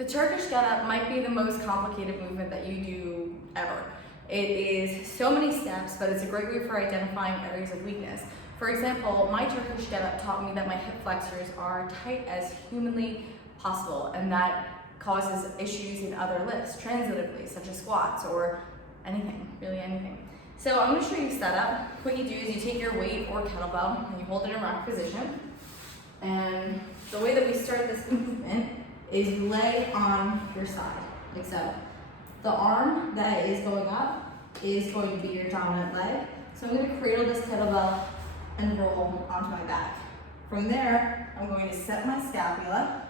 The Turkish Get Up might be the most complicated movement that you do ever. It is so many steps, but it's a great way for identifying areas of weakness. For example, my Turkish Get Up taught me that my hip flexors are tight as humanly possible, and that causes issues in other lifts, transitively, such as squats or anything, really anything. So I'm going to show you setup. What you do is you take your weight or kettlebell and you hold it in rack position. And the way that we start this movement is you lay on your side, like so. The arm that is going up is going to be your dominant leg. So I'm going to cradle this kettlebell and roll onto my back. From there, I'm going to set my scapula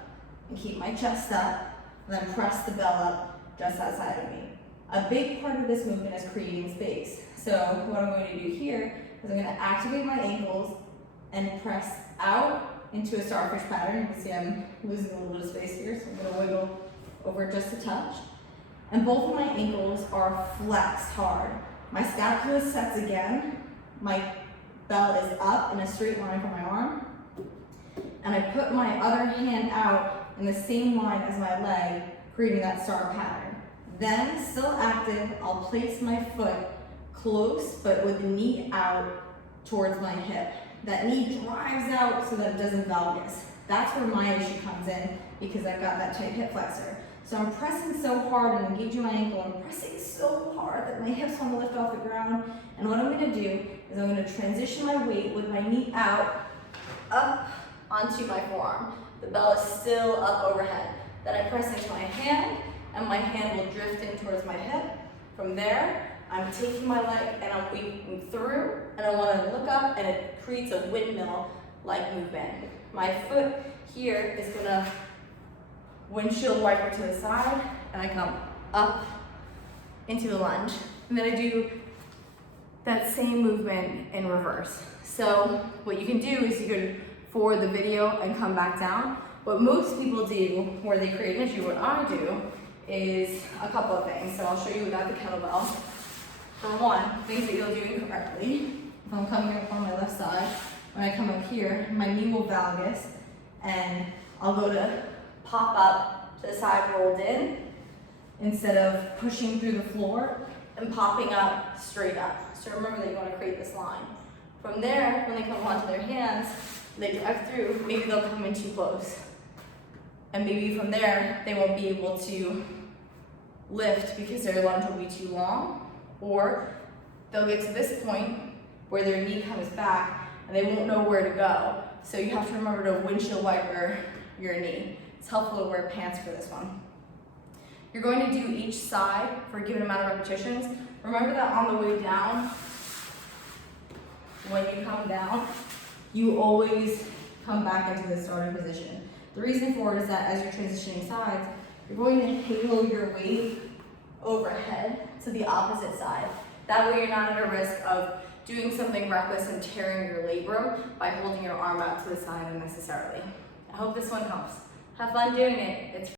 and keep my chest up, and then press the bell up just outside of me. A big part of this movement is creating space. So what I'm going to do here is I'm going to activate my ankles and press out into a starfish pattern. You can see I'm losing a little bit of space here, so I'm going to wiggle over just a touch. And both of my ankles are flexed hard. My scapula sets again. My bell is up in a straight line from my arm. And I put my other hand out in the same line as my leg, creating that star pattern. Then, still active, I'll place my foot close, but with the knee out towards my hip. That knee drives out so that it doesn't valgus. That's where my issue comes in, because I've got that tight hip flexor. So I'm pressing so hard and engaging my ankle. I'm pressing so hard that my hips want to lift off the ground. And what I'm going to do is I'm going to transition my weight with my knee out, up onto my forearm. The bell is still up overhead. Then I press into my hand, and my hand will drift in towards my hip. From there, I'm taking my leg and I'm weaving through, and I want to look up, and it creates a windmill-like movement. My foot here is going to windshield wiper to the side, and I come up into the lunge. And then I do that same movement in reverse. So what you can do is you can forward the video and come back down. What most people do, where they create an issue, what I do is a couple of things. So I'll show you without the kettlebell. For one, things that you'll do incorrectly. If I'm coming up on my left side, when I come up here, my knee will valgus, and I'll go to pop up to the side rolled in, instead of pushing through the floor and popping up straight up. So remember that you want to create this line. From there, when they come onto their hands, they drive through, maybe they'll come in too close. And maybe from there, they won't be able to lift because their lunge will be too long, or they'll get to this point where their knee comes back and they won't know where to go. So you have to remember to windshield wiper your knee. It's helpful to wear pants for this one. You're going to do each side for a given amount of repetitions. Remember that on the way down, when you come down, you always come back into the starting position. The reason for it is that as you're transitioning sides, you're going to halo your weight overhead to the opposite side. That way you're not at a risk of doing something reckless and tearing your labrum by holding your arm out to the side unnecessarily. I hope this one helps. Have fun doing it. It's